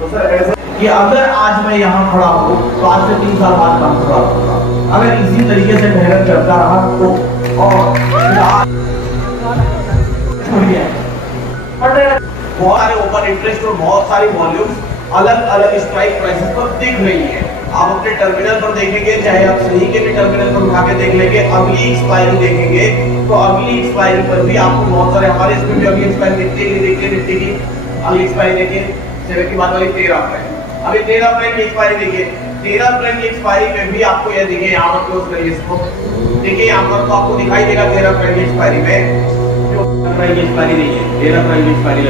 तो सर ऐसे कि अगर आज मैं यहाँ खड़ा हूँ तो आज से 3 साल बाद मैं खड़ा होगा, अगर इसी तरीके से मेहनत करता रहा तो। और बहुत सारे ओपन इंटरेस्ट और बहुत सारी वॉल्यूम्स अलग अलग स्ट्राइक प्राइसेस पर दिख रही है। आप अपने टर्मिनल पर देखेंगे, चाहे आप सही के भी टर्मिनल पर उठा के देख लेंगे, अगली एक्सपायरी देखेंगे तो अगली एक्सपायरी पर भी आपको बहुत सारे, हमारे इसमें भी अगली एक्सपायरी निफ्टी की देखिए, निफ्टी की अगली एक्सपायरी देखिए 7 की बात वाली 13 अप्रैल, अभी 13 अप्रैल की एक्सपायरी देखिए, 13 अप्रैल की एक्सपायरी में भी आपको यह देखिए यहाँ पर क्लोज करिए इसको, देखिए यहाँ पर तो आपको दिखाई देगा 13 अप्रैल की एक्सपायरी में, जो अप्रैल की एक्सपायरी नहीं है, 13 अप्रैल की एक्सपायरी